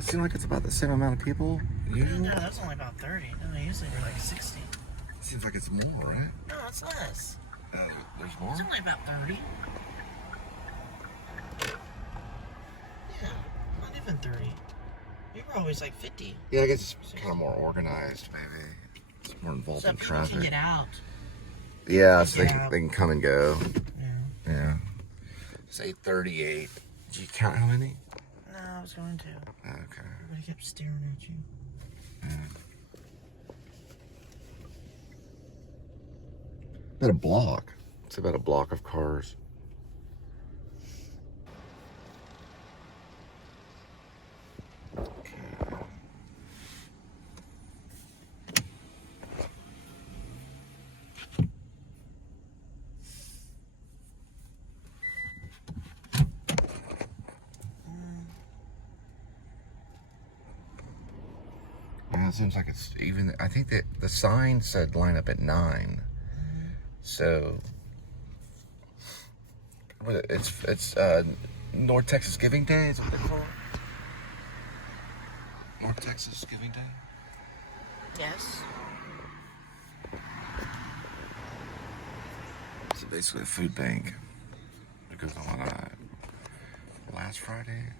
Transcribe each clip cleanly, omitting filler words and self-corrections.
it seem like it's about the same amount of people? No, that's only about 30. No, usually they're like 60. Seems like it's more, right? No, it's less. There's more? It's only about 30. Yeah, not even 30. You were always like 50. Yeah, I guess it's kind of more organized, maybe. It's more involved in traffic. So people can get out. Yeah, so they can come and go. Yeah. Yeah. It's 8:38. Did you count how many? No, I was going to. Okay. Everybody kept staring at you. Yeah. About a block. It's about a block of cars. Yeah, it seems like it's even. I think that the sign said line up at 9. So it's North Texas Giving Day. Is what they call it? North Texas Giving Day. Yes. So basically a food bank. It goes on last Friday.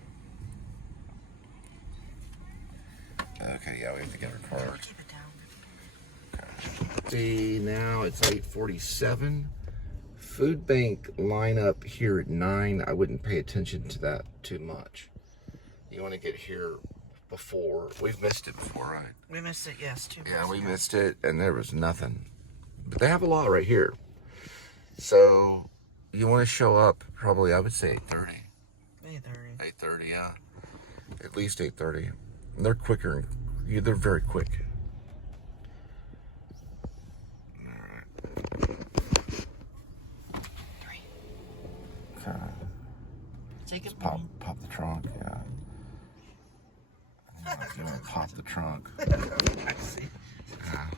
Okay, yeah, we have to get our car. Keep it down. Okay. See, now it's 8:47. Food bank lineup here at 9. I wouldn't pay attention to that too much. You want to get here before. We've missed it before, right? We missed it, yes, 2 Yeah, we missed it, and there was nothing. But they have a lot right here. So you want to show up probably, I would say 8:30. 8:30. 8:30, yeah. At least 8:30. And they're quicker. They're very quick. Alright. Okay. Take it. Pop the trunk, yeah. I'm gonna pop the trunk. I see. Yeah.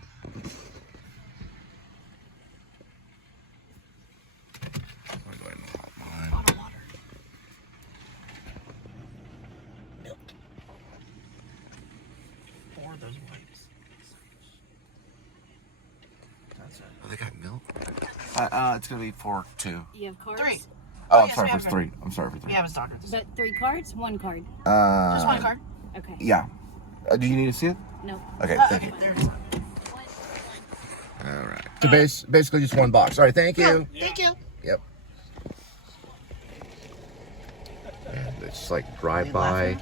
I'm gonna go ahead and pop mine. Bottle water. Milk. 4 of those wipes. That's it. Oh, they got milk? It's gonna be for 2. You have cards? 3. Oh, I'm yes, sorry we for have 3. I'm sorry for 3. We haven't started this. But 3 cards? 1 card. Just 1 card? Okay. Yeah. Do you need to see it? No. Okay, thank you. There it is. All right. So basically just 1 box. All right, thank you. Yeah. Thank you. Yep. And it's like drive by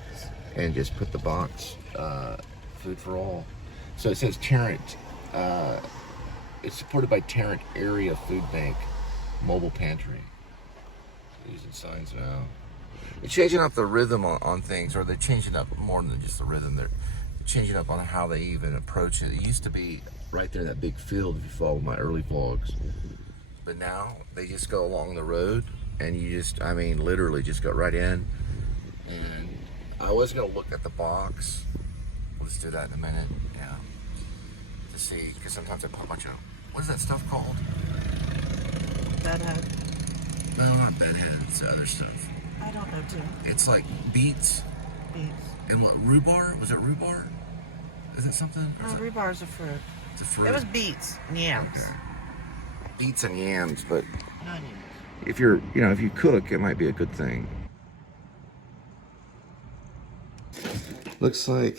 and just put the box, food for all. So it says Tarrant. It's supported by Tarrant Area Food Bank Mobile Pantry. Using signs now. They're changing up the rhythm on things, or they're changing up more than just the rhythm. They're changing up on how they even approach it. It used to be right there in that big field, if you follow my early vlogs. But now they just go along the road, and you just, I mean, literally just go right in. And I was gonna look at the box. Let's do that in a minute, yeah. To see, because sometimes I put a bunch of, what is that stuff called? Bedhead. No, not bedhead, it's other stuff. I don't know too. It's like beets. Beets. And what, rhubarb? Was it rhubarb? Is it something? No, rhubarb is a fruit. It's a fruit. It was beets and yams. Okay. Beets and yams, but Onions. if you're, if you cook, it might be a good thing. Looks like,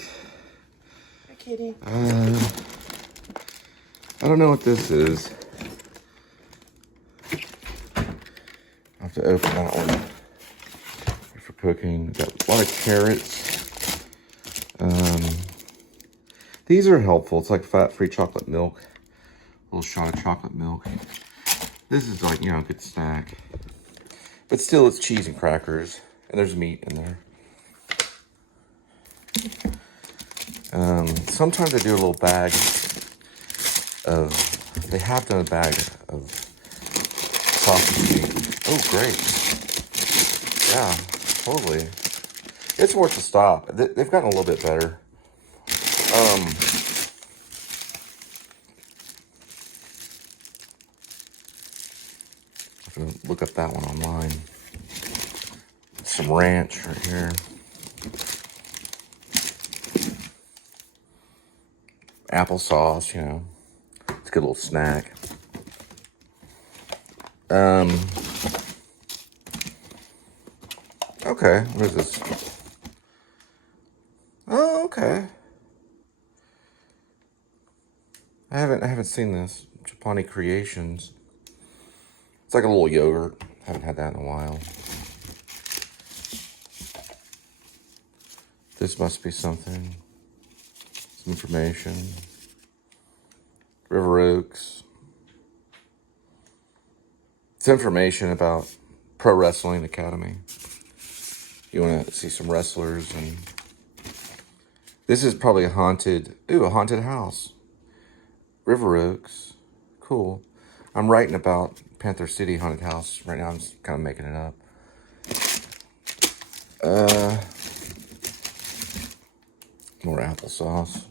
Hi, kitty. I don't know what this is. I'll have to open that one for cooking. Got a lot of carrots. These are helpful. It's like fat-free chocolate milk. A little shot of chocolate milk. This is like, a good snack. But still, it's cheese and crackers. And there's meat in there. Sometimes they do a little bag of, they have done a bag of sausage meat. Oh, great. Yeah, totally. It's worth a stop. They've gotten a little bit better. I'm gonna look up that one online. Some ranch right here. applesauce, you know. It's a good little snack. Okay, what is this? Oh, okay. I haven't seen this. Japani Creations. It's like a little yogurt. Haven't had that in a while. This must be something. Some information. River Oaks. It's information about Pro Wrestling Academy. You want to see some wrestlers, and this is probably a haunted house. River Oaks. Cool. I'm writing about Panther City Haunted House right now. I'm just kind of making it up. More applesauce.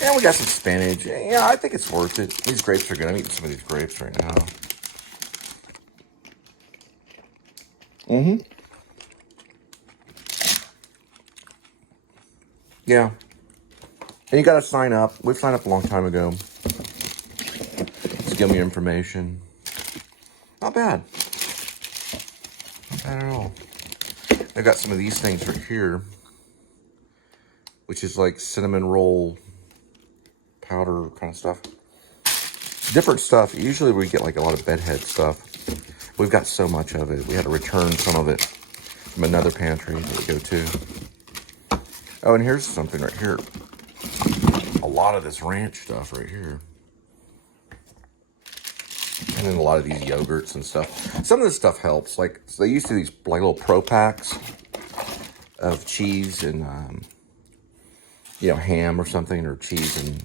Yeah, we got some spinach. Yeah, I think it's worth it. These grapes are good. I'm eating some of these grapes right now. Yeah. And you got to sign up. We've signed up a long time ago. Just give me your information. Not bad. Not bad at all. I got some of these things right here, which is like cinnamon roll powder kind of stuff. Different stuff. Usually we get like a lot of bedhead stuff. We've got so much of it. We had to return some of it from another pantry that we go to. Oh, and here's something right here. A lot of this ranch stuff right here. And then a lot of these yogurts and stuff. Some of this stuff helps. Like, so they used to these like little pro packs of cheese and, ham or something, or cheese and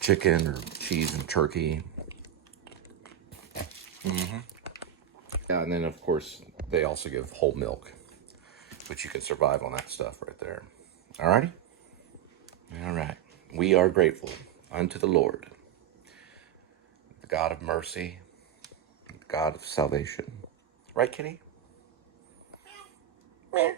chicken, or cheese and turkey. Yeah, and then of course they also give whole milk, which you can survive on that stuff right there. Alrighty? Alright. We are grateful unto the Lord, the God of mercy, the God of salvation. Right, kitty? Meow.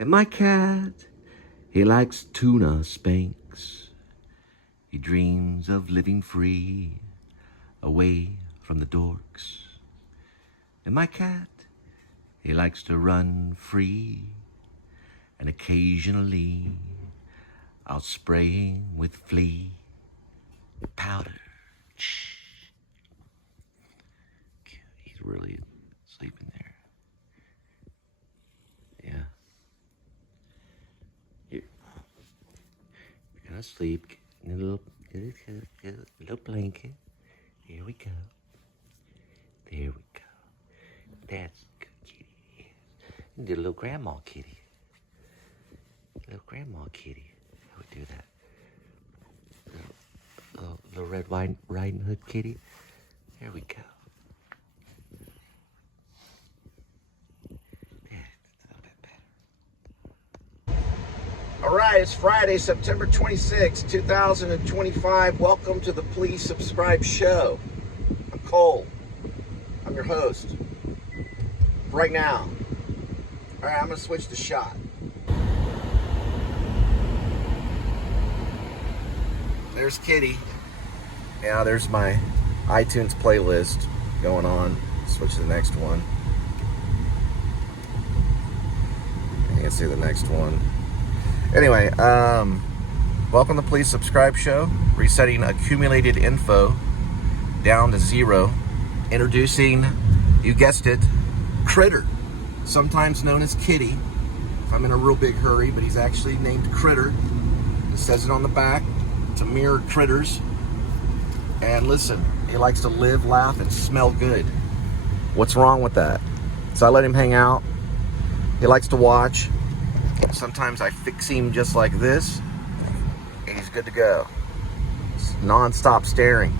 And my cat, he likes tuna spanks. He dreams of living free, away from the dorks. And my cat, he likes to run free, and occasionally out spraying with flea powder. He's really sleeping there. Yeah. You're gonna sleep. Get a little blanket. Here we go. There we go. That's good, kitty. Yes. You did a little grandma kitty. Little grandma kitty. How we do that? Little Red Riding Hood kitty. There we go. All right, it's Friday, September 26, 2025. Welcome to the Please Subscribe show. I'm Cole. I'm your host. Right now. All right, I'm going to switch the shot. There's Kitty. Yeah, there's my iTunes playlist going on. Switch to the next one. You can see the next one. Anyway, Welcome to Please Subscribe Show. Resetting accumulated info down to 0. Introducing, you guessed it, Critter, sometimes known as Kitty. If I'm in a real big hurry, but he's actually named Critter. It says it on the back to mirror critters. And listen, he likes to live, laugh, and smell good. What's wrong with that? So I let him hang out. He likes to watch. Sometimes I fix him just like this, and he's good to go. It's non-stop staring,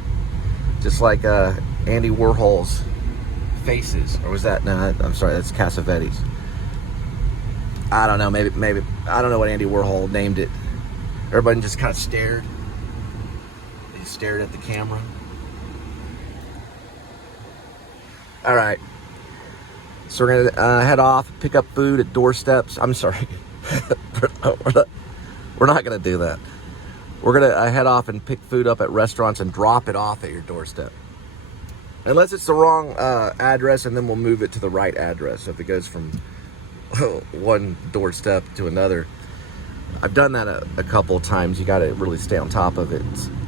just like Andy Warhol's Faces. Or was that? No, I'm sorry, that's Cassavetes. I don't know. Maybe I don't know what Andy Warhol named it. Everybody just kind of stared. They stared at the camera. All right. So we're gonna head off, pick up food at doorsteps. I'm sorry, we're not gonna do that. We're gonna head off and pick food up at restaurants and drop it off at your doorstep. Unless it's the wrong address, and then we'll move it to the right address. So if it goes from one doorstep to another. I've done that a couple of times. You gotta really stay on top of it.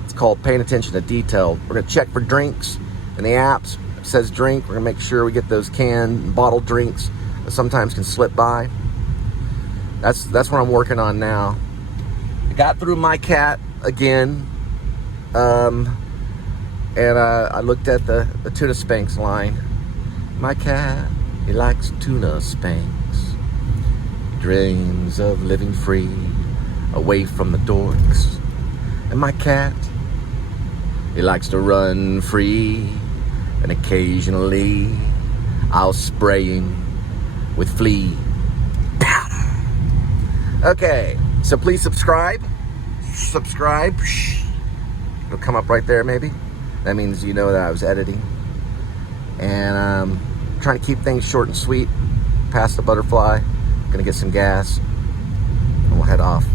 It's called paying attention to detail. We're gonna check for drinks in the apps. It says drink. We're gonna make sure we get those canned, bottled drinks that sometimes can slip by. That's what I'm working on now. I got through my cat again, and I looked at the tuna Spanx line. My cat, he likes tuna Spanx. Dreams of living free, away from the dorks. And my cat, he likes to run free. And occasionally, I'll spray him with flea powder. Okay, so please subscribe. Subscribe. It'll come up right there, maybe. That means you know that I was editing. And trying to keep things short and sweet. Past the butterfly. Gonna get some gas. And we'll head off.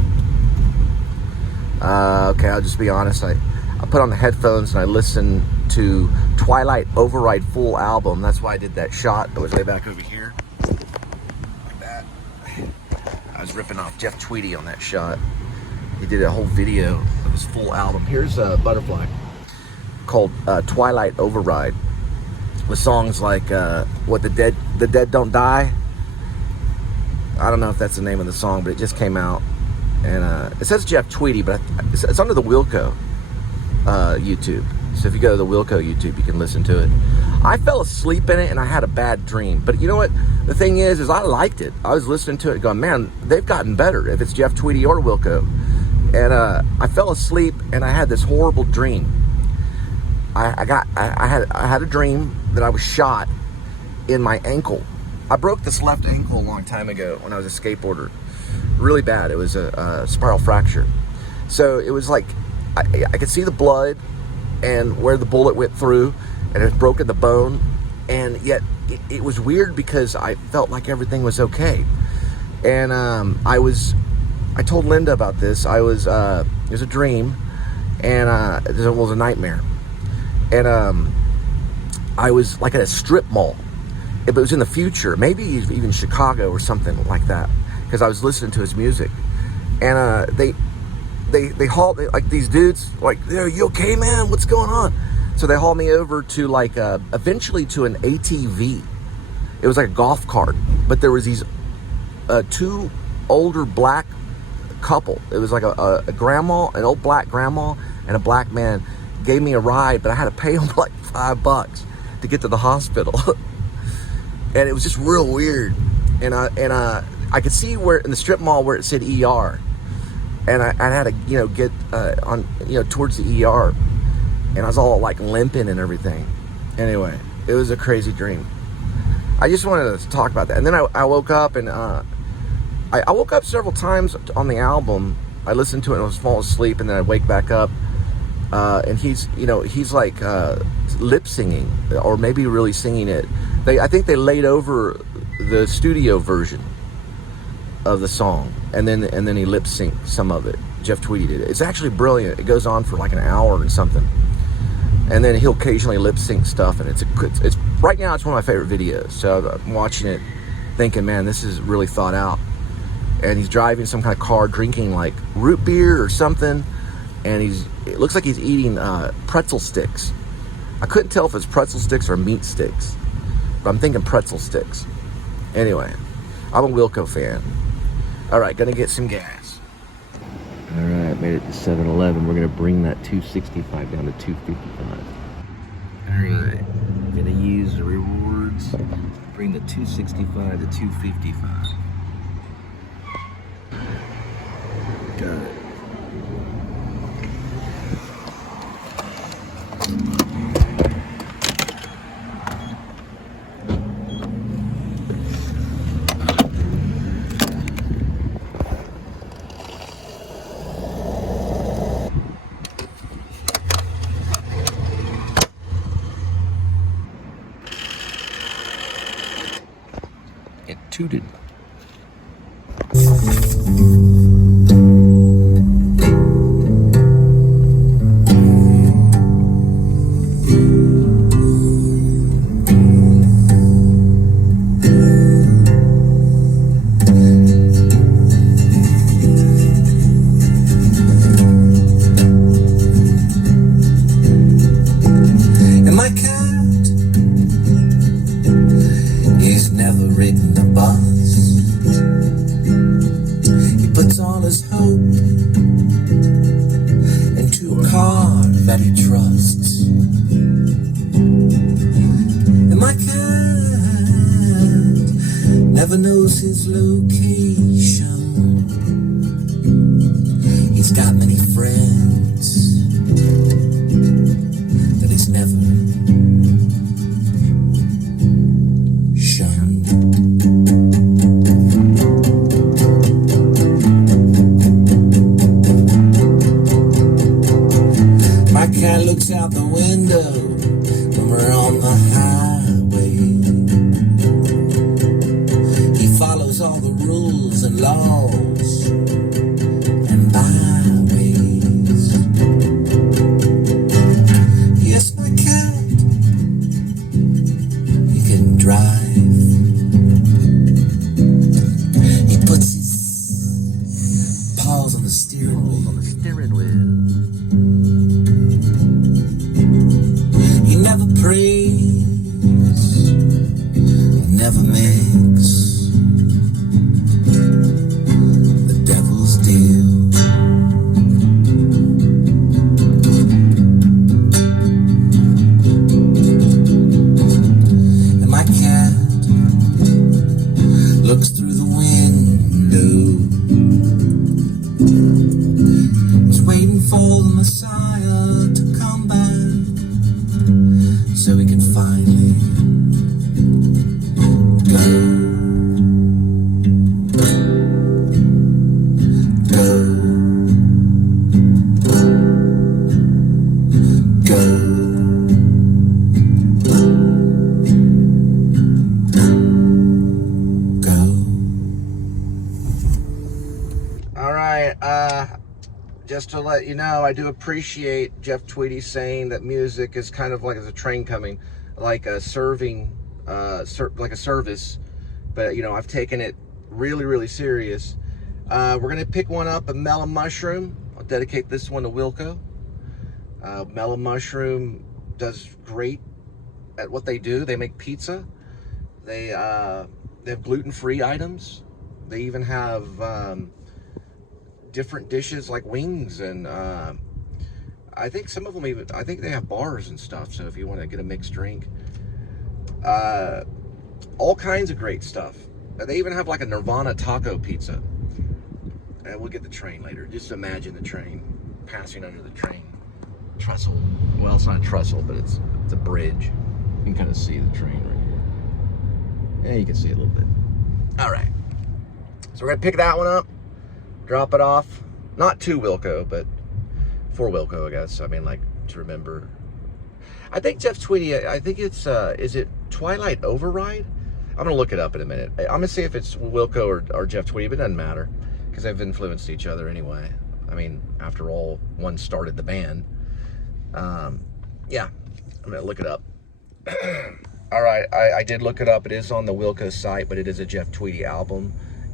Okay, I'll just be honest. I put on the headphones and I listened to Twilight Override full album. That's why I did that shot that was way back over here. Like that. I was ripping off Jeff Tweedy on that shot. He did a whole video of his full album. Here's a Butterfly called Twilight Override, with songs like What the Dead Don't Die. I don't know if that's the name of the song, but it just came out. And it says Jeff Tweedy, but it's under the Wilco YouTube. So if you go to the Wilco YouTube, you can listen to it. I fell asleep in it and I had a bad dream. But you know what? The thing is I liked it. I was listening to it going, man, they've gotten better if it's Jeff Tweedy or Wilco. And I fell asleep and I had this horrible dream. I had a dream that I was shot in my ankle. I broke this left ankle a long time ago when I was a skateboarder. Really bad. It was a spiral fracture. So it was like I could see the blood and where the bullet went through, and it had broken the bone. And yet it was weird because I felt like everything was okay. And I told Linda about this. It was a dream, and it was a nightmare. And I was like at a strip mall. It was in the future, maybe even Chicago or something like that, because I was listening to his music. And they hauled, like, these dudes, like, are you okay, man? What's going on? So they hauled me over to, like, eventually to an ATV. It was like a golf cart, but there was these two older black couple. It was like a grandma, an old black grandma, and a black man gave me a ride, but I had to pay them like $5 to get to the hospital. And it was just real weird. And I could see where in the strip mall where it said ER, and I had to get on towards the ER, and I was all like limping and everything. Anyway, it was a crazy dream. I just wanted to talk about that. And then I woke up, and I woke up several times on the album. I listened to it and I was falling asleep, and then I'd wake back up. And he's like lip singing, or maybe really singing it. I think they laid over the studio version of the song, and then he lip synced some of it. Jeff Tweedy did it. It's actually brilliant. It goes on for like an hour and something, and then he'll occasionally lip sync stuff, and it's right now it's one of my favorite videos. So I'm watching it, thinking, man, this is really thought out. and he's driving some kind of car, drinking like root beer or something, and it looks like he's eating pretzel sticks. I couldn't tell if it's pretzel sticks or meat sticks, but I'm thinking pretzel sticks. Anyway, I'm a Wilco fan. All right, gonna get some gas. All right, made it to 7-Eleven. We're gonna bring that 265 down to 255. All right, gonna use the rewards. Bring the 265 to 255. Got it. It tooted. And my cat, he's never ridden a bus. He puts all his hope into a car that he trusts. And my cat never knows his location. He's got many friends that he's never shunned. My cat looks out the window when we're on the highway. He follows all the rules and laws and byways. Yes, my cat, he can drive. He puts his paws on the steering wheel. He never prays, never makes the devil's deal. And my cat looks through the window. He's waiting for the Messiah to come back so he can finally go. All right, just to let you know, I do appreciate Jeff Tweedy saying that music is kind of like as a train coming, like a serving, like a service. But, you know, I've taken it really, really serious. We're going to pick one up, a Mellow Mushroom. I'll dedicate this one to Wilco. Mellow Mushroom does great at what they do. They make pizza. They have gluten-free items. They even have different dishes like wings, and I think some of them even, I think they have bars and stuff, so if you want to get a mixed drink, all kinds of great stuff. They even have like a Nirvana taco pizza, and we'll get the train later. Just imagine the train passing under the train trestle. Well, it's not a trestle, but it's a bridge. You can kind of see the train right here. Yeah, you can see a little bit. All right, so we're gonna pick that one up, drop it off, not to Wilco, but for Wilco, I guess. I mean, like, to remember. I think Jeff Tweedy, I think it's, is it Twilight Override? I'm gonna look it up in a minute. I'm gonna see if it's Wilco or Jeff Tweedy, but it doesn't matter, because they've influenced each other anyway. I mean, after all, one started the band. Yeah, I'm gonna look it up. All right, I did look it up. It is on the Wilco site, but it is a Jeff Tweedy album.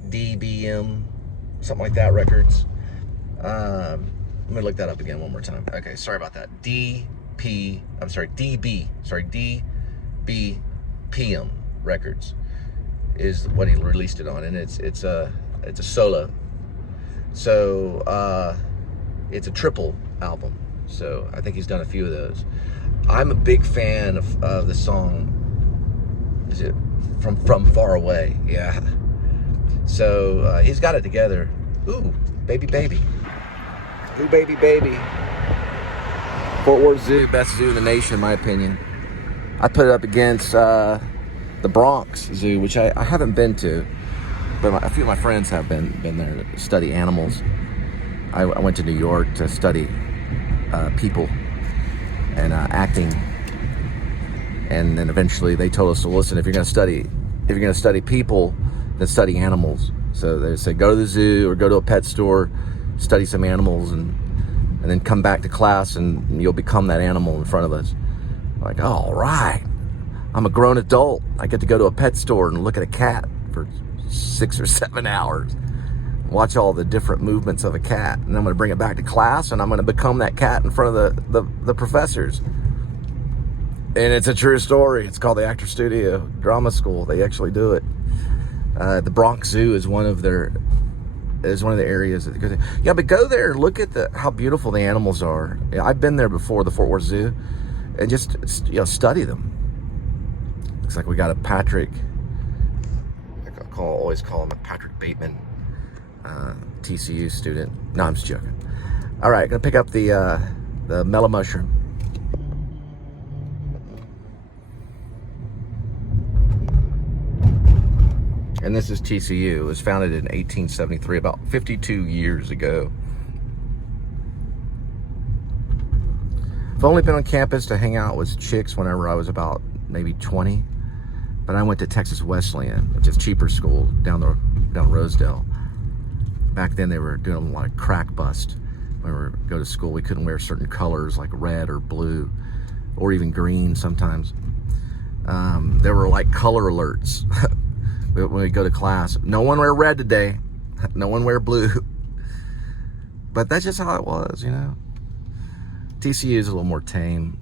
DBM something like that records. Let me look that up again one more time. Okay, sorry about that. DBPM Records is what he released it on, and it's a solo. So it's a triple album. So I think he's done a few of those. I'm a big fan of the song. Is it from Far Away? Yeah. So he's got it together. Ooh, baby, baby. Ooh, baby, baby. Fort Worth Zoo, best zoo in the nation, in my opinion. I put it up against the Bronx Zoo, which I haven't been to, but a few of my friends have been there to study animals. I went to New York to study people and acting, and then eventually they told us to listen. If you're going to study people, then study animals. So they say go to the zoo or go to a pet store, study some animals, and then come back to class, and you'll become that animal in front of us. I'm like, oh, all right, I'm a grown adult. I get to go to a pet store and look at a cat for 6 or 7 hours. Watch all the different movements of a cat, and I'm going to bring it back to class, and I'm going to become that cat in front of the professors. And it's a true story. It's called the Actor Studio Drama School. They actually do it. The Bronx Zoo is one of the areas that goes. Yeah, but go there, look at how beautiful the animals are. Yeah, I've been there before, the Fort Worth Zoo, and just study them. Looks like we got a Patrick. Always call him a Patrick Bateman. TCU student. No, I'm just joking. All right, gonna pick up the mellow mushroom. And this is TCU. It was founded in 1873, about 52 years ago. I've only been on campus to hang out with chicks whenever I was about maybe 20, but I went to Texas Wesleyan, which is cheaper school down Rosedale. Back then they were doing a lot of crack bust. When we go to school, we couldn't wear certain colors like red or blue or even green sometimes. There were like color alerts when we go to class. No one wear red today. No one wear blue. But that's just how it was, you know. TCU is a little more tame.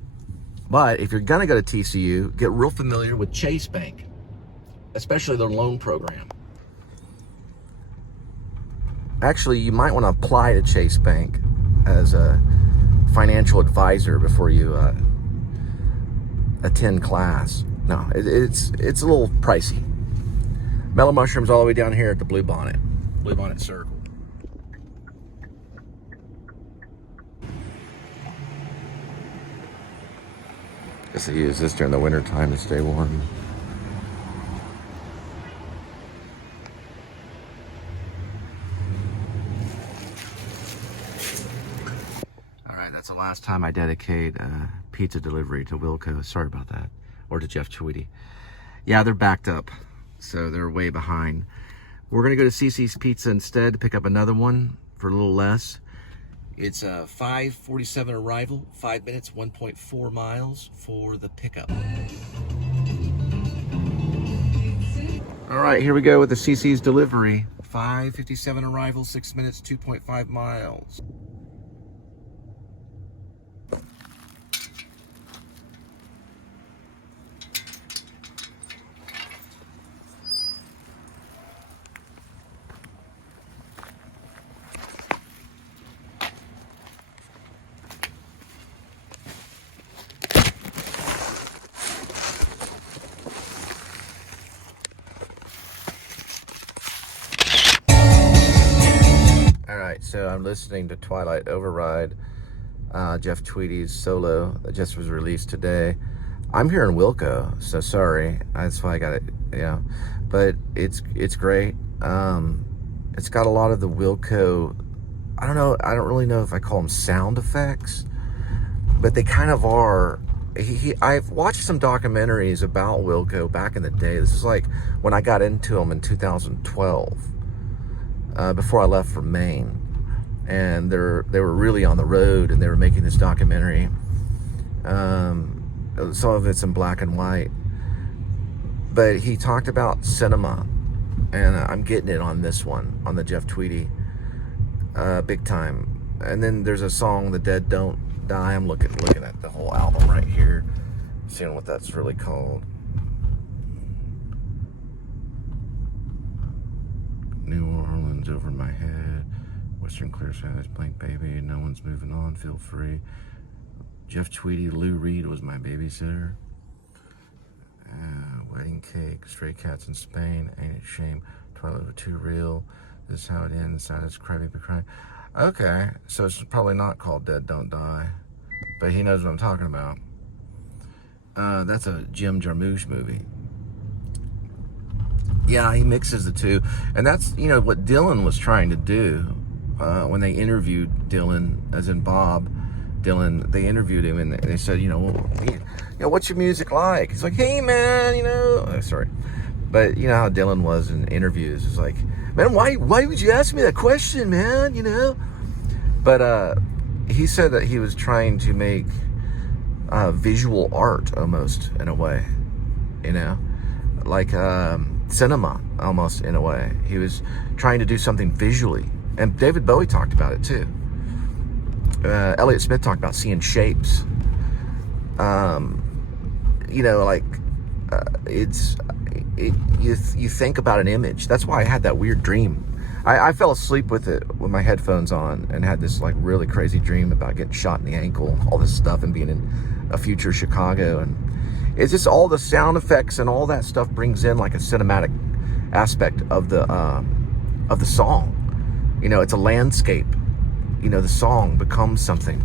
But if you're gonna go to TCU, get real familiar with Chase Bank, especially their loan program. Actually, you might want to apply to Chase Bank as a financial advisor before you attend class. No, it's a little pricey. Mellow mushrooms all the way down here at the Blue Bonnet Circle. Guess I use this during the winter time to stay warm. That's the last time I dedicate pizza delivery to Wilco. Sorry about that. Or to Jeff Tweedy. Yeah, they're backed up, so they're way behind. We're going to go to CC's Pizza instead to pick up another one for a little less. It's a 5:47 arrival, 5 minutes, 1.4 miles for the pickup. All right, here we go with the CC's delivery. 5:57 arrival, 6 minutes, 2.5 miles. So I'm listening to Twilight Override, Jeff Tweedy's solo that just was released today. I'm here in Wilco, so sorry. That's why I got it, but it's great. It's got a lot of the Wilco, I don't really know if I call them sound effects, but they kind of are. I've watched some documentaries about Wilco back in the day. This is like when I got into them in 2012, before I left for Maine. And they were really on the road, and they were making this documentary. Some of it's in black and white, but he talked about cinema, and I'm getting it on this one, on the Jeff Tweedy big time. And then there's a song, The Dead Don't Die. I'm looking at the whole album right here, seeing what that's really called. New Orleans over my head, Western Clear Skies, Blank Baby, No One's Moving On, Feel Free, Jeff Tweedy, Lou Reed was my babysitter, Wedding Cake, Stray Cats in Spain, Ain't It Shame, Twilight was Too Real, This Is How It Ends, Saddest Cry Baby Cry. Okay, so it's probably not called Dead Don't Die, but he knows what I'm talking about. That's a Jim Jarmusch movie. Yeah, he mixes the two, and that's, you know, what Dylan was trying to do when they interviewed Dylan, as in Bob Dylan. They interviewed him, and they said, you know, what's your music like? He's like, hey man, you know, sorry, but you know how Dylan was in interviews. It's like, man, why would you ask me that question, man? You know, but he said that he was trying to make visual art almost, in a way, you know, like cinema almost, in a way. He was trying to do something visually, and David Bowie talked about it too. Elliott Smith talked about seeing shapes. You know, like you think about an image. That's why I had that weird dream. I fell asleep with my headphones on and had this like really crazy dream about getting shot in the ankle, all this stuff, and being in a future Chicago. And it's just all the sound effects and all that stuff brings in like a cinematic aspect of the song. You know, it's a landscape. You know, the song becomes something.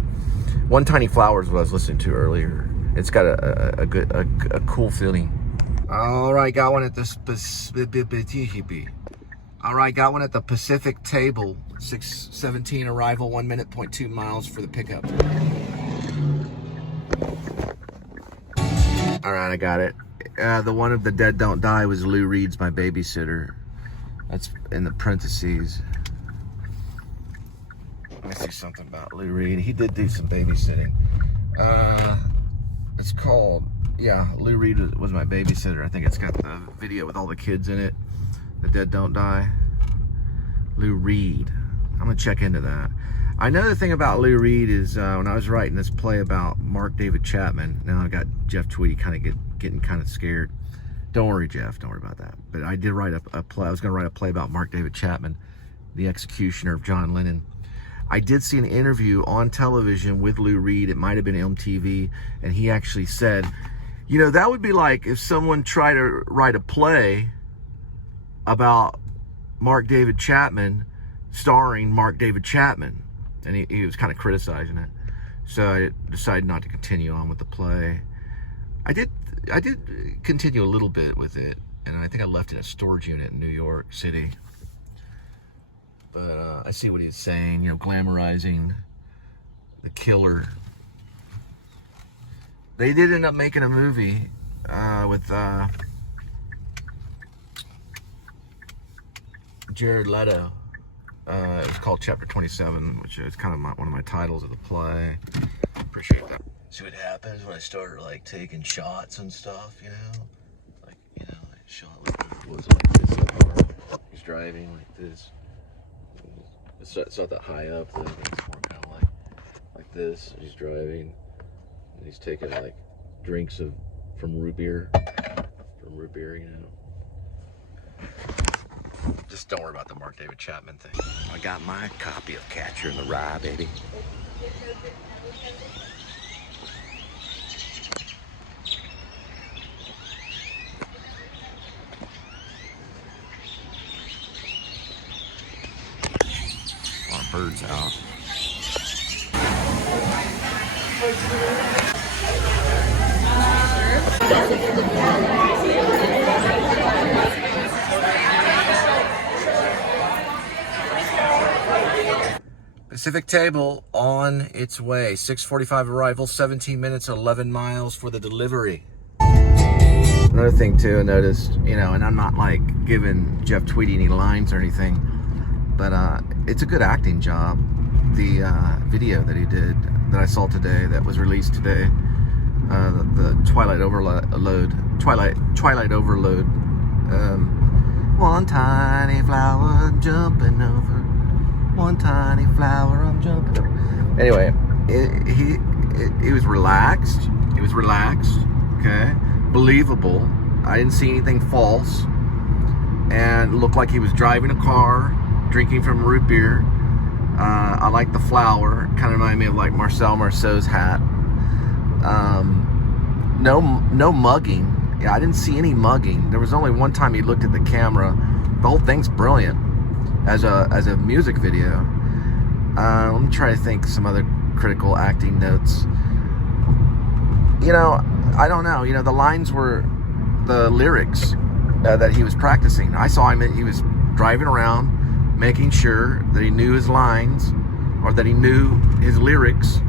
One Tiny Flower is what I was listening to earlier. It's got a cool feeling. All right, got one at the Pacific Table. 6:17 arrival, 1 minute, 0.2 miles for the pickup. All right, I got it. The one of The Dead Don't Die was Lou Reed's My Babysitter. That's in the parentheses. Let me see something about Lou Reed. He did do some babysitting. It's called, yeah, Lou Reed was my babysitter. I think it's got the video with all the kids in it. The Dead Don't Die. Lou Reed. I'm gonna check into that. I know the thing about Lou Reed is when I was writing this play about Mark David Chapman, now I got Jeff Tweedy kind of getting kind of scared. Don't worry, Jeff, don't worry about that. But I did write a play. I was gonna write a play about Mark David Chapman, the executioner of John Lennon. I did see an interview on television with Lou Reed. It might have been MTV, and he actually said, you know, that would be like if someone tried to write a play about Mark David Chapman starring Mark David Chapman. And he was kind of criticizing it. So I decided not to continue on with the play. I did continue a little bit with it, and I think I left it in a storage unit in New York City. But I see what he's saying, you know, glamorizing the killer. They did end up making a movie with Jared Leto. It was called Chapter 27, which is kind of one of my titles of the play. Appreciate that. See what happens when I start like taking shots and stuff, you know? Like, you know, I shot like was like this. He's driving like this. It's not that high up though. It's more kind of like this. He's driving, and he's taking like drinks from root beer, you know. Just don't worry about the Mark David Chapman thing. I got my copy of Catcher in the Rye, baby. A lot of birds out. Pacific Table on its way. 6:45 arrival, 17 minutes, 11 miles for the delivery. Another thing too, I noticed, you know, and I'm not like giving Jeff Tweedy any lines or anything, but it's a good acting job. The video that he did, that I saw today, that was released today, the Twilight Overload. One tiny flower jumping over one tiny flower, I'm jumping up. Anyway, he was relaxed. He was relaxed, okay? Believable. I didn't see anything false. And looked like he was driving a car, drinking from root beer. I like the flower. Kind of reminded me of like Marcel Marceau's hat. No mugging. Yeah, I didn't see any mugging. There was only one time he looked at the camera. The whole thing's brilliant as a music video. Let me try to think some other critical acting notes. You know, I don't know. You know, the lines were the lyrics that he was practicing. I saw him. He was driving around, making sure that he knew his lines, or that he knew his lyrics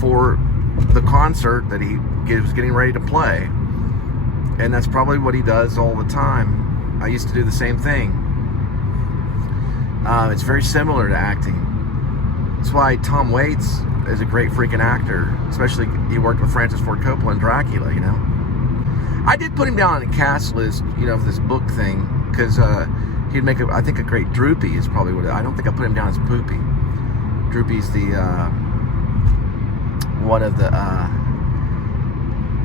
for the concert that he was getting ready to play. And that's probably what he does all the time. I used to do the same thing. It's very similar to acting. That's why Tom Waits is a great freaking actor. Especially he worked with Francis Ford Coppola and Dracula, you know. I did put him down on a cast list, you know, for this book thing, because he'd make, I think, a great Droopy is probably what I don't think I put him down as Poopy. Droopy's the, one of the,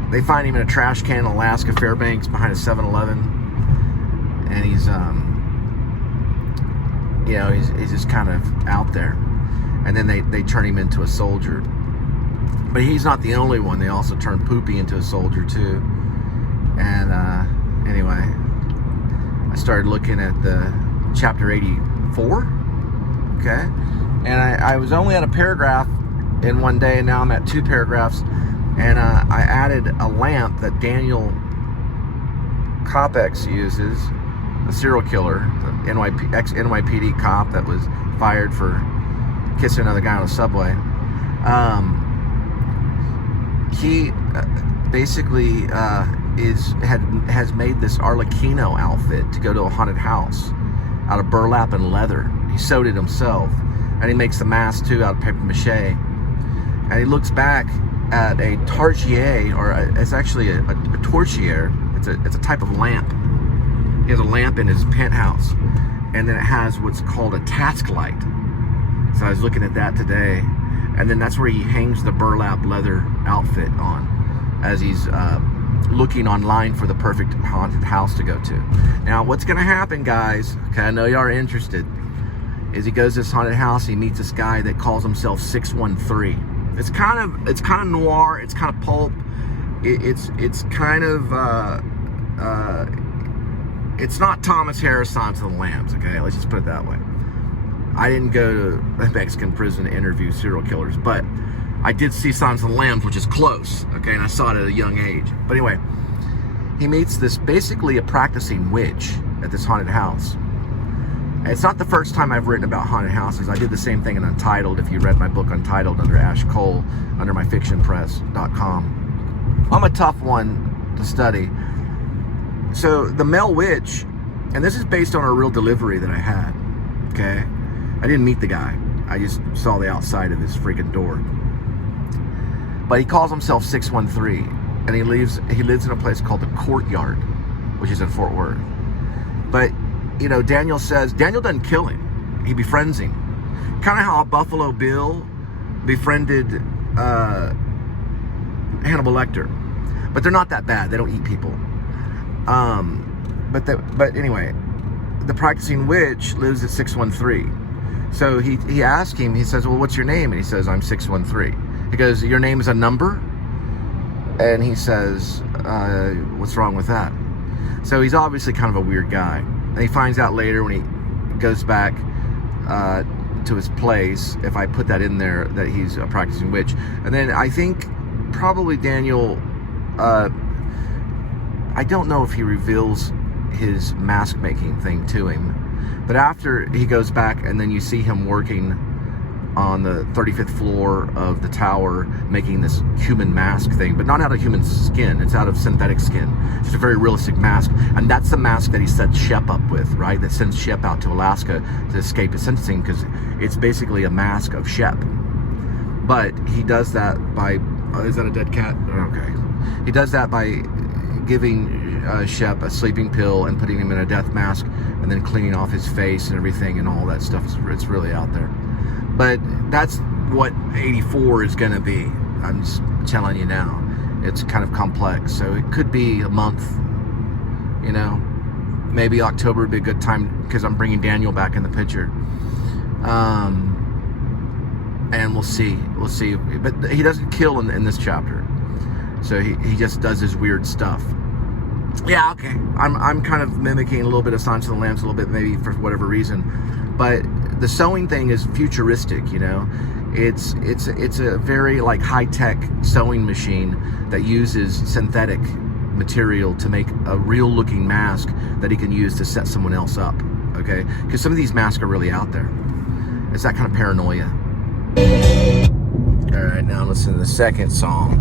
they find him in a trash can in Alaska, Fairbanks, behind a 7-Eleven, and he's, you know, he's just kind of out there, and then they turn him into a soldier. But he's not the only one. They also turn Poopy into a soldier too. And anyway, I started looking at the chapter 84, okay? And I was only at a paragraph in one day, and now I'm at 2 paragraphs. And I added a lamp that Daniel Kopex uses, the serial killer, the ex-NYPD cop that was fired for kissing another guy on a subway. He basically has made this Arlecchino outfit to go to a haunted house out of burlap and leather. He sewed it himself, and he makes the mask too out of paper mache. And he looks back at a targier, or it's actually a torchiere. It's a type of lamp. He has a lamp in his penthouse, and then it has what's called a task light. So I was looking at that today, and then that's where he hangs the burlap leather outfit on as he's looking online for the perfect haunted house to go to. Now, what's going to happen, guys? Okay, I know you are interested. Is he goes to this haunted house, he meets this guy that calls himself 613. It's kind of noir. It's kind of pulp. It's kind of it's not Thomas Harris Silence of the Lambs. Okay, let's just put it that way. I didn't go to a Mexican prison to interview serial killers, but I did see Silence of the Lambs, which is close. Okay, and I saw it at a young age. But anyway, he meets this basically a practicing witch at this haunted house. And it's not the first time I've written about haunted houses. I did the same thing in Untitled. If you read my book Untitled under Ash Cole, under myfictionpress.com. I'm a tough one to study. So the male witch, and this is based on a real delivery that I had, okay? I didn't meet the guy. I just saw the outside of his freaking door. But he calls himself 613, and he lives in a place called the Courtyard, which is in Fort Worth. But you know, Daniel says Daniel doesn't kill him; he befriends him. Kind of how Buffalo Bill befriended Hannibal Lecter, but they're not that bad. They don't eat people. But anyway, the practicing witch lives at 613. So he asked him. He says, "Well, what's your name?" And he says, "I'm 613." He goes, "Your name is a number?" And he says, "What's wrong with that?" So he's obviously kind of a weird guy. And he finds out later when he goes back to his place, if I put that in there, that he's a practicing witch. And then I think probably Daniel, I don't know if he reveals his mask making thing to him, but after he goes back and then you see him working on the 35th floor of the tower making this human mask thing, but not out of human skin, it's out of synthetic skin. It's a very realistic mask, and that's the mask that he set Shep up with, right? That sends Shep out to Alaska to escape his sentencing, because it's basically a mask of Shep. But he does that by, is that a dead cat? Okay. He does that by giving Shep a sleeping pill and putting him in a death mask and then cleaning off his face and everything and all that stuff. It's really out there. But that's what 84 is going to be. I'm just telling you now. It's kind of complex. So it could be a month, you know. Maybe October would be a good time because I'm bringing Daniel back in the picture. And we'll see. But he doesn't kill in this chapter. So he just does his weird stuff. Yeah, okay. I'm kind of mimicking a little bit of Silence of the Lambs a little bit, maybe for whatever reason. But the sewing thing is futuristic, you know. It's a very like high-tech sewing machine that uses synthetic material to make a real-looking mask that he can use to set someone else up. Okay, because some of these masks are really out there. It's that kind of paranoia. All right, now listen to the second song.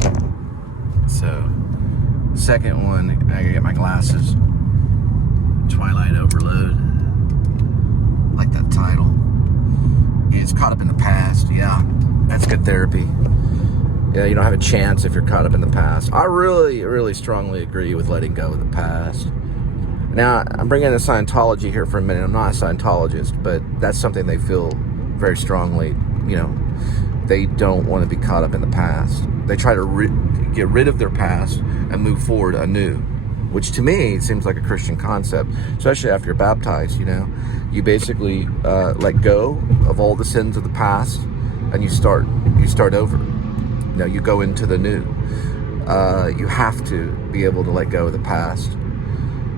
So, the second one, I gotta get my glasses. Twilight Overload. I like that title. It's caught up in the past. Yeah, that's good therapy. Yeah, you don't have a chance if you're caught up in the past. I really, really strongly agree with letting go of the past. Now, I'm bringing in Scientology here for a minute. I'm not a Scientologist, but that's something they feel very strongly, you know. They don't want to be caught up in the past. They try to get rid of their past and move forward anew, which to me seems like a Christian concept, especially after you're baptized, you know. You basically let go of all the sins of the past and you start over. You know, you go into the new. You have to be able to let go of the past.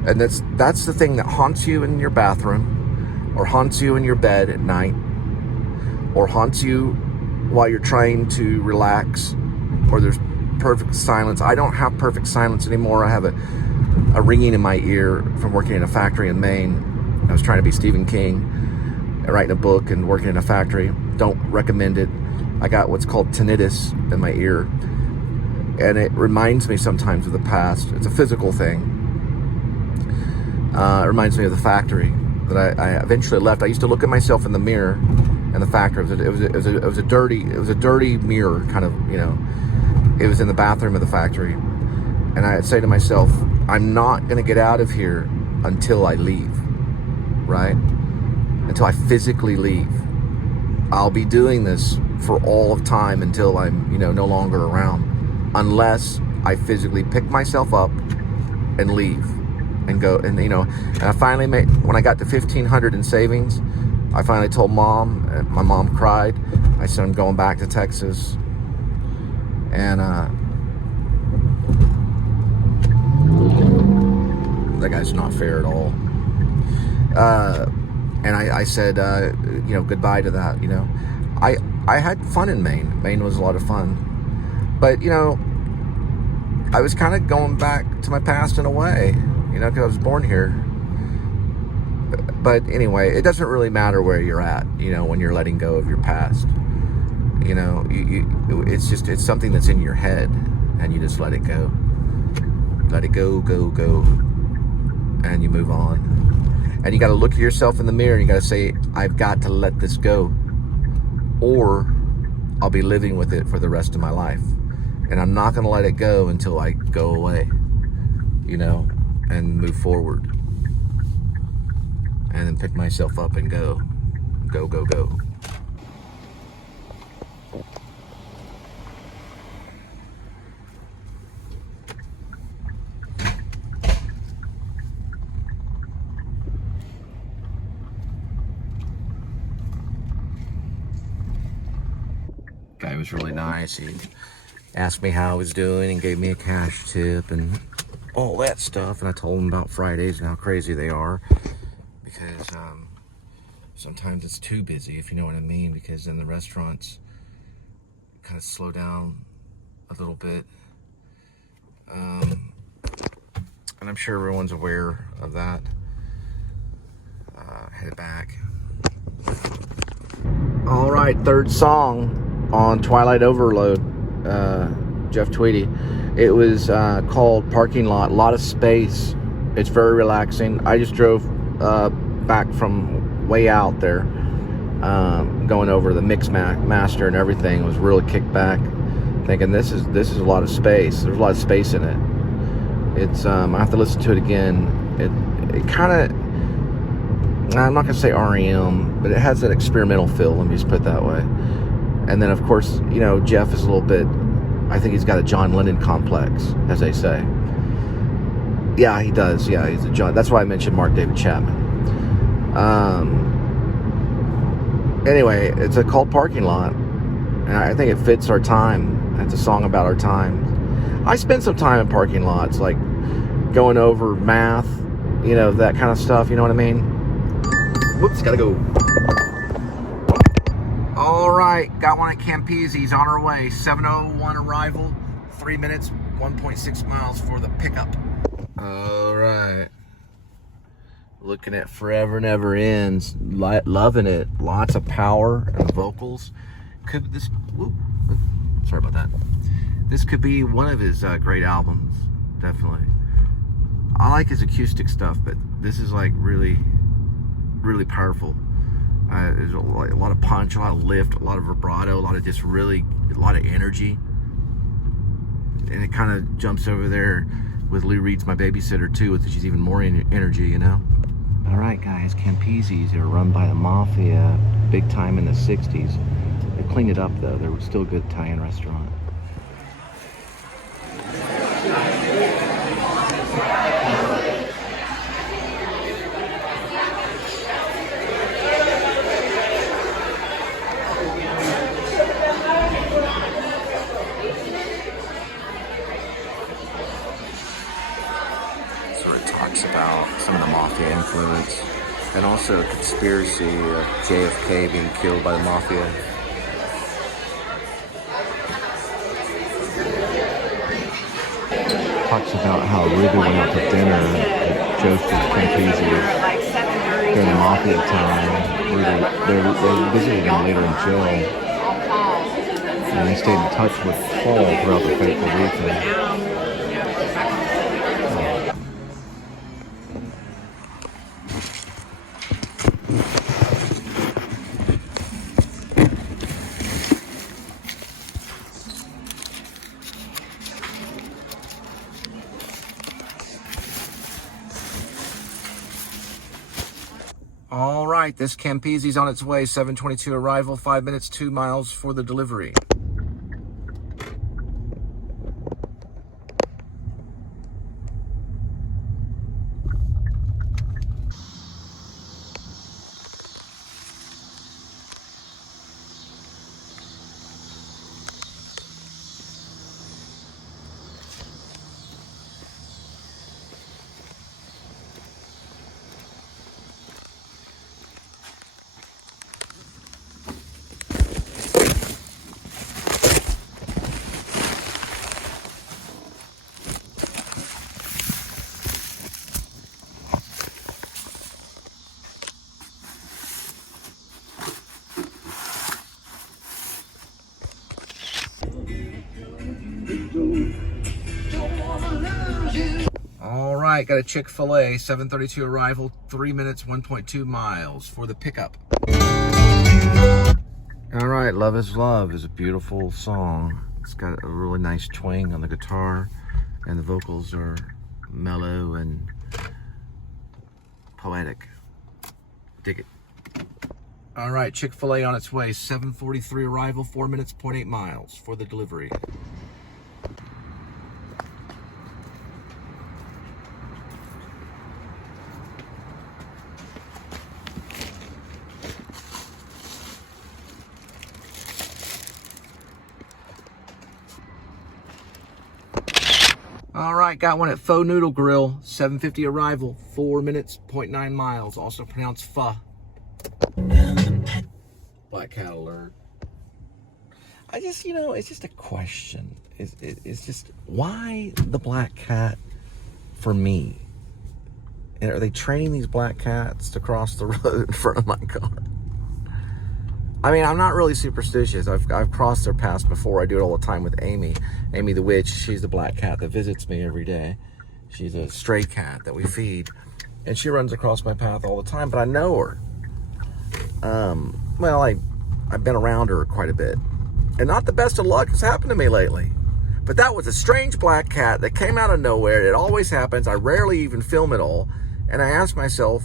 And that's the thing that haunts you in your bathroom, or haunts you in your bed at night, or haunts you while you're trying to relax, or there's perfect silence. I don't have perfect silence anymore. I have a ringing in my ear from working in a factory in Maine. I was trying to be Stephen King, writing a book and working in a factory. Don't recommend it. I got what's called tinnitus in my ear, and it reminds me sometimes of the past. It's a physical thing. It reminds me of the factory that I eventually left. I used to look at myself in the mirror in the factory. It was a dirty mirror, kind of, you know. It was in the bathroom of the factory, and I'd say to myself, I'm not going to get out of here until I leave, right? Until I physically leave. I'll be doing this for all of time until I'm, you know, no longer around, unless I physically pick myself up and leave and go. And, you know, and I finally when I got to $1,500 in savings, I finally told Mom, and my mom cried. I said, I'm going back to Texas. And that guy's not fair at all. And I said, you know, goodbye to that. You know, I had fun in Maine. Maine was a lot of fun, but you know, I was kind of going back to my past in a way, you know, because I was born here. But anyway, it doesn't really matter where you're at, you know, when you're letting go of your past. You know, it's something that's in your head, and you just let it go. Let it go, and you move on. And you got to look at yourself in the mirror and you got to say, I've got to let this go, or I'll be living with it for the rest of my life. And I'm not going to let it go until I go away, you know, and move forward. And then pick myself up and go. Go. Guy was really nice. He asked me how I was doing and gave me a cash tip and all that stuff. And I told him about Fridays and how crazy they are, because sometimes it's too busy, if you know what I mean, because then the restaurants kind of slow down a little bit. And I'm sure everyone's aware of that. Head back. All right, third song on Twilight Overload, Jeff Tweedy. It was called Parking Lot. A lot of space. It's very relaxing. I just drove back from way out there, going over the mix master and everything. It was really kicked back, thinking this is a lot of space. There's a lot of space in it. It's I have to listen to it again. It kind of, I'm not gonna say REM, but it has that experimental feel. Let me just put it that way. And then of course, you know, Jeff is a little bit, I think he's got a John Lennon complex, as they say. Yeah, he does. Yeah, he's a John. That's why I mentioned Mark David Chapman. Anyway, it's called Parking Lot, and I think it fits our time. It's a song about our time. I spend some time in parking lots, like going over math, you know, that kind of stuff. You know what I mean? Whoops, gotta go. All right, got one at Campese's on our way. 7:01 arrival, 3 minutes, 1.6 miles for the pickup. All right. Looking at Forever Never Ends, loving it. Lots of power and vocals. Could this? Whoop, sorry about that. This could be one of his great albums, definitely. I like his acoustic stuff, but this is like really, really powerful. There's a lot of punch, a lot of lift, a lot of vibrato, a lot of just really, a lot of energy. And it kind of jumps over there with Lou Reed's My Babysitter too, which is even more energy, you know? All right, guys, Campese's are run by the Mafia, big time in the 60s. They cleaned it up, though. They're still a good Italian restaurant. About some of the Mafia influence, and also a conspiracy of JFK being killed by the Mafia. Talks about how Ruby went out to dinner at Joseph's Campese's during the Mafia time. They visited him later in jail, and they stayed in touch with Paul throughout the fateful weekend. All right, this Campese's on its way. 7:22 arrival, 5 minutes, 2 miles for the delivery. All right, got a Chick-fil-A, 7:32 arrival, 3 minutes, 1.2 miles for the pickup. All right, Love is Love is a beautiful song. It's got a really nice twang on the guitar, and the vocals are mellow and poetic. Dig it. All right, Chick-fil-A on its way, 7:43 arrival, 4 minutes, 0.8 miles for the delivery. All right, got one at Pho Noodle Grill, 7:50 arrival, 4 minutes, 0.9 miles, also pronounced pho. Black cat alert. I just, you know, it's just a question. It's just, why the black cat for me? And are they training these black cats to cross the road in front of my car? I mean, I'm not really superstitious. I've crossed their paths before. I do it all the time with Amy. Amy the witch, she's the black cat that visits me every day. She's a stray cat that we feed. And she runs across my path all the time, but I know her. Well, I've been around her quite a bit. And not the best of luck has happened to me lately. But that was a strange black cat that came out of nowhere. It always happens. I rarely even film it all. And I asked myself,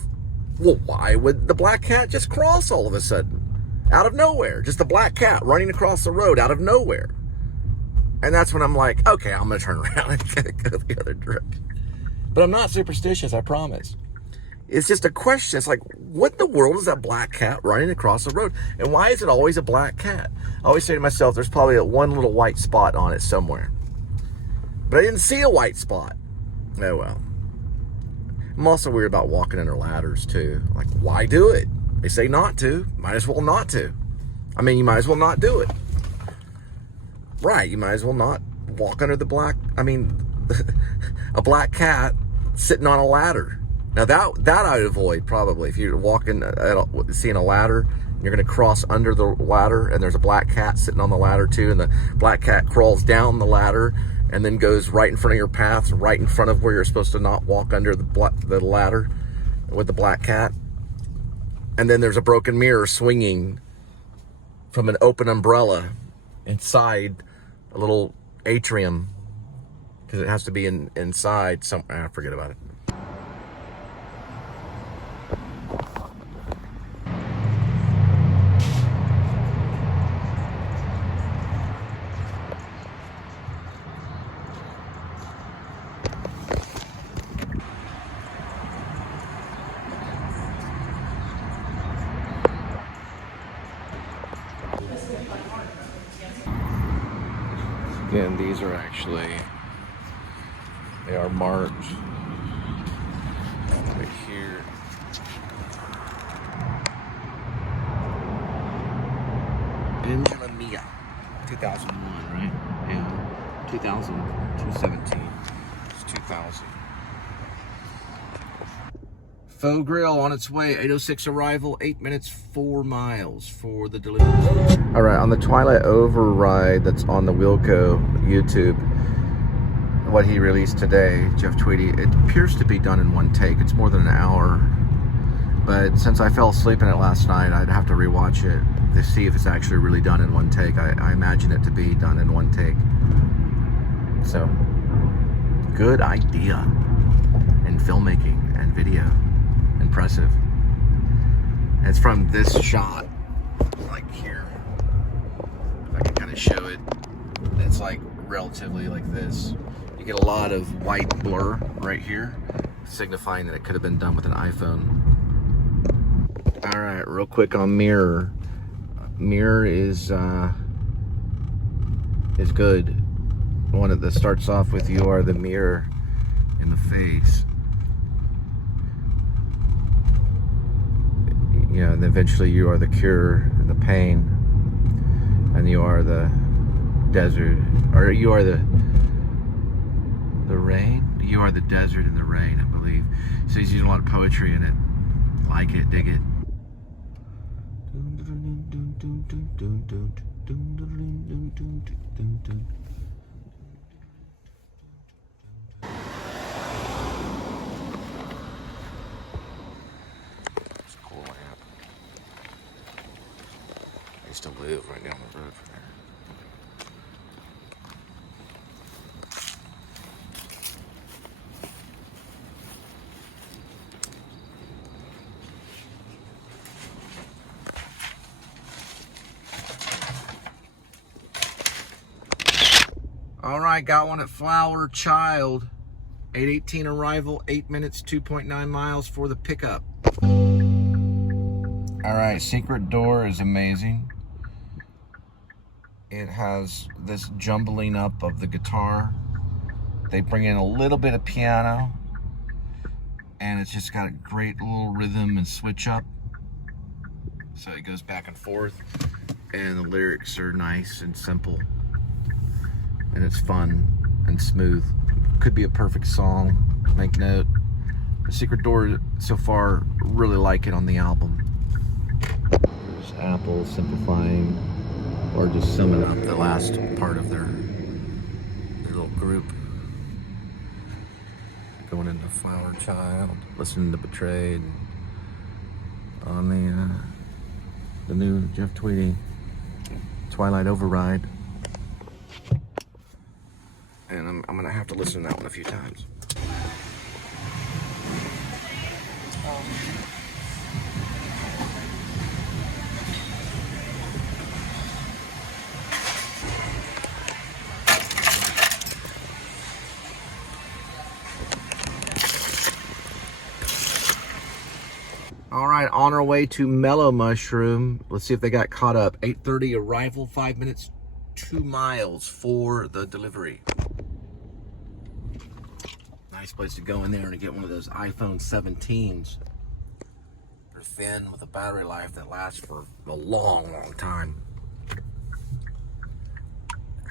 well, why would the black cat just cross all of a sudden? Out of nowhere. Just a black cat running across the road out of nowhere. And that's when I'm like, okay, I'm going to turn around and go the other direction. But I'm not superstitious, I promise. It's just a question. It's like, what in the world is that black cat running across the road? And why is it always a black cat? I always say to myself, there's probably one little white spot on it somewhere. But I didn't see a white spot. Oh, well. I'm also weird about walking under ladders, too. Like, why do it? They say not to. Might as well not to. I mean, you might as well not do it. Right, you might as well not walk under the black... I mean, a black cat sitting on a ladder. Now, that I would avoid, probably. If you're walking, seeing a ladder, you're going to cross under the ladder, and there's a black cat sitting on the ladder, too, and the black cat crawls down the ladder and then goes right in front of your path, right in front of where you're supposed to not walk under the ladder with the black cat. And then there's a broken mirror swinging from an open umbrella inside a little atrium, because it has to be inside some... forget about it. Again, these are actually, they are marked right here. Angela Mia, 2001, right? Yeah, 2000, 217, it's 2000. Faux Grill on its way, 8:06 arrival, 8 minutes, 4 miles for the delivery. All right, on the Twilight override that's on the Wilco YouTube, what he released today, Jeff Tweedy, it appears to be done in one take. It's more than an hour, but since I fell asleep in it last night, I'd have to rewatch it to see if it's actually really done in one take. I imagine it to be done in one take. So, good idea in filmmaking and video. Impressive. And it's from this shot, like here. If I can kind of show it. It's like relatively like this. You get a lot of white blur right here, signifying that it could have been done with an iPhone. All right, real quick on mirror. Mirror is good. One that starts off with "You are the mirror in the face." You know, and eventually "You are the cure and the pain," and "You are the desert," or "You are the rain." "You are the desert and the rain," I believe. So he's using a lot of poetry in it. Like it, dig it. It's a cool lamp. I used to live right down the road from there. All right, got one at Flower Child. 8:18 arrival, 8 minutes, 2.9 miles for the pickup. All right, Secret Door is amazing. It has this jumbling up of the guitar. They bring in a little bit of piano, and it's just got a great little rhythm and switch up. So it goes back and forth, and the lyrics are nice and simple. And it's fun and smooth. Could be a perfect song. Make note. The Secret Door so far, really like it on the album. Just Apple simplifying or just summing up the last part of their little group. Going into Flower Child, listening to Betrayed on the new Jeff Tweedy Twilight Override. And I'm gonna have to listen to that one a few times. All right, on our way to Mellow Mushroom. Let's see if they got caught up. 8:30 arrival, 5 minutes, 2 miles for the delivery. Nice place to go in there and get one of those iPhone 17s. They're thin with a battery life that lasts for a long, long time.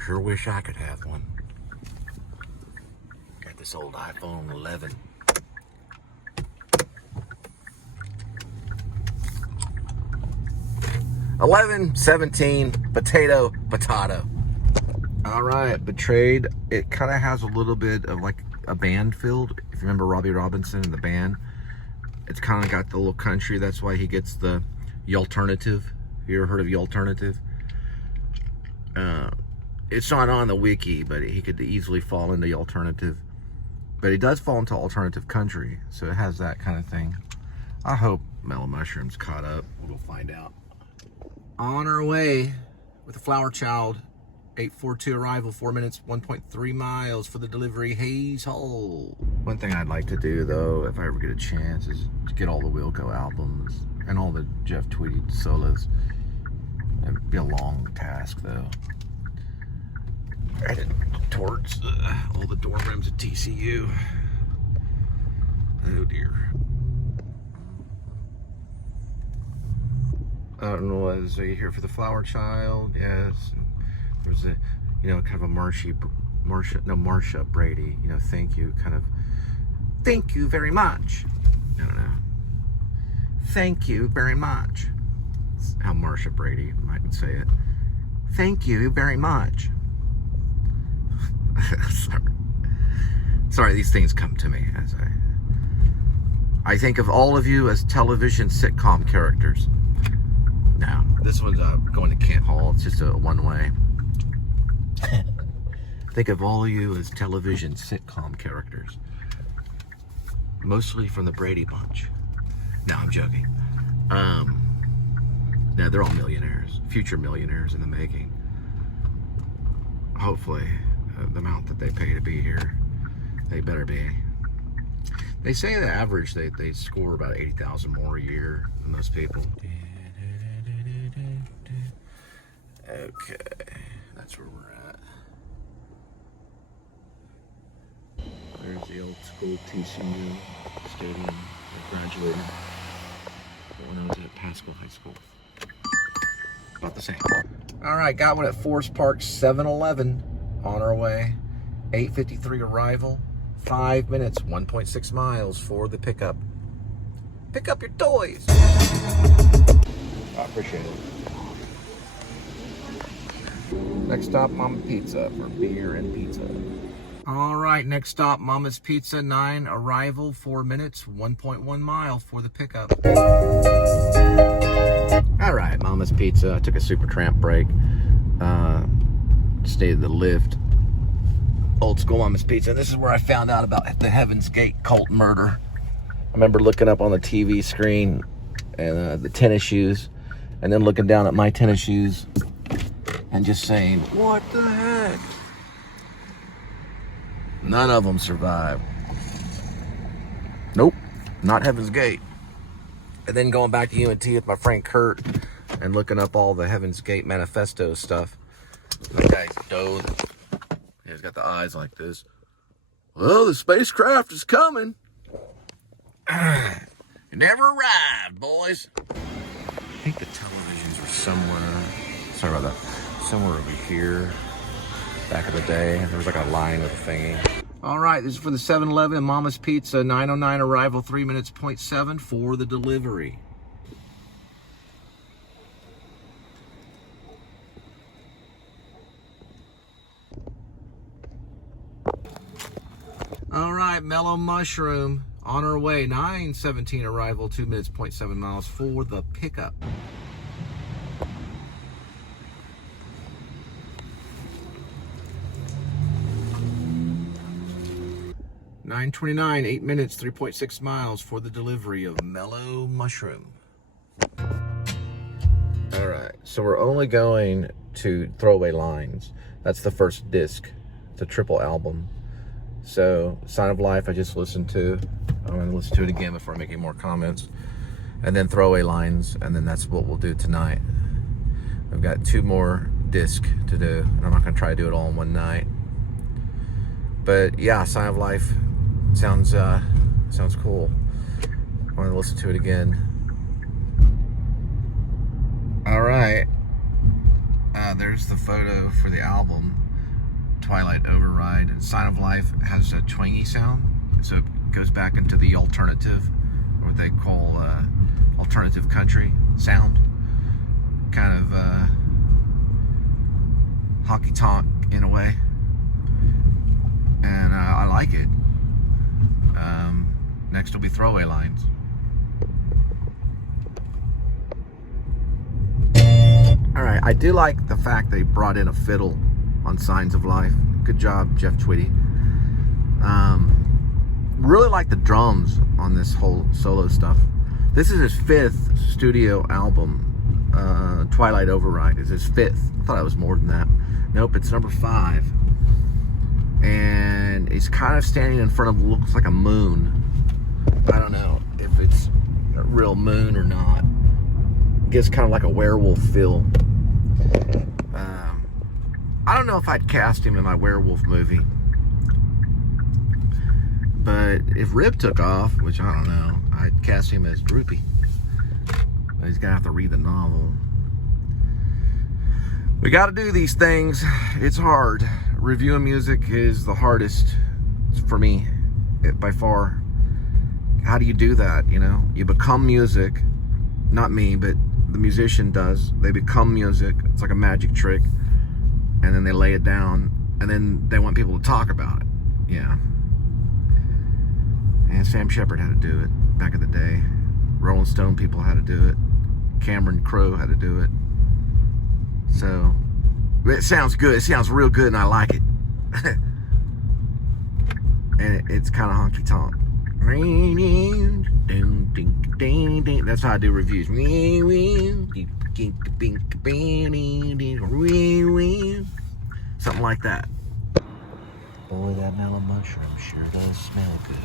Sure wish I could have one. Got this old iPhone 11. $11, $17, potato. All right, Betrayed. It kind of has a little bit of like a band feel. If you remember Robbie Robinson and the band, it's kind of got the little country. That's why he gets the Yalternative. You ever heard of Yalternative? It's not on the wiki, but he could easily fall into Yalternative. But he does fall into alternative country, so it has that kind of thing. I hope Mellow Mushroom's caught up. We'll find out. On our way with the Flower Child. 8:42 arrival, 4 minutes, 1.3 miles for the delivery. Hayes Hole. One thing I'd like to do, though, if I ever get a chance, is to get all the Wilco albums and all the Jeff Tweedy solos. It'd be a long task, though. Headed towards all the dorm rooms at TCU. Oh dear. I don't know what is here for the Flower Child. Yes. There's a, kind of a Marsha Brady, thank you, kind of, thank you very much. I don't know. Thank you very much. That's how Marsha Brady might say it. Thank you very much. Sorry, these things come to me as I think of all of you as television sitcom characters. Now, this one's going to Kent Hall. It's just a one-way. Think of all of you as television sitcom characters. Mostly from the Brady Bunch. No, I'm joking. No, they're all millionaires. Future millionaires in the making. Hopefully, the amount that they pay to be here, they better be. They say the average, they score about 80,000 more a year than those people. Okay, that's where we're at. There's the old school TCU stadium. I graduated when I was at Pascal High School. About the same. All right, got one at Forest Park 7-Eleven on our way. 8:53 arrival. 5 minutes, 1.6 miles for the pickup. Pick up your toys. I appreciate it. Next stop, Mama Pizza for beer and pizza. All right, next stop, Mama's Pizza, 9 arrival, 4 minutes, 1.1 mile for the pickup. All right, Mama's Pizza. I took a super tramp break. Stayed at the lift. Old school Mama's Pizza. This is where I found out about the Heaven's Gate cult murder. I remember looking up on the TV screen and the tennis shoes, and then looking down at my tennis shoes and just saying, what the heck? None of them survived. Nope, not Heaven's Gate. And then going back to UNT with my friend Kurt and looking up all the Heaven's Gate manifesto stuff. That guy's dozed. He's got the eyes like this. Well, the spacecraft is coming. It never arrived, boys. I think the televisions were somewhere, sorry about that, somewhere over here. Back in the day, there was like a line with a thingy. All right, this is for the 7-Eleven Mama's Pizza, 9:09 arrival, 3 minutes, 0.7 for the delivery. All right, Mellow Mushroom on our way, 9:17 arrival, 2 minutes, 0.7 miles for the pickup. 9:29, 8 minutes, 3.6 miles for the delivery of Mellow Mushroom. All right, so we're only going to Throwaway Lines. That's the first disc. It's a triple album. So Sign of Life I just listened to. I'm going to listen to it again before I make any more comments. And then Throwaway Lines, and then that's what we'll do tonight. I've got 2 more discs to do, and I'm not going to try to do it all in one night. But yeah, Sign of Life sounds cool. I want to listen to it again. All right, there's the photo for the album, Twilight Override. And Sign of Life has a twangy sound, so it goes back into the alternative, what they call alternative country sound, kind of honky tonk in a way, and I like it. Next will be Throwaway Lines. All right, I do like the fact they brought in a fiddle on Signs of Life. Good job, Jeff Tweedy. Really like the drums on this whole solo stuff. This is his 5th studio album. Twilight Override is his 5th. I thought it was more than that. Nope, it's number 5. And he's kind of standing in front of what looks like a moon. I don't know if it's a real moon or not. It gives kind of like a werewolf feel. I don't know if I'd cast him in my werewolf movie. But if Rib took off, which I don't know, I'd cast him as Droopy. But he's gonna have to read the novel. We gotta do these things. It's hard. Reviewing music is the hardest for me, by far. How do you do that, you know? You become music. Not me, but the musician does. They become music. It's like a magic trick. And then they lay it down. And then they want people to talk about it. Yeah. And Sam Shepard had to do it back in the day. Rolling Stone people had to do it. Cameron Crowe had to do it. So, it sounds good. It sounds real good, and I like it. And it's kind of honky tonk. That's how I do reviews. Something like that. Boy, that mellow mushroom sure does smell good.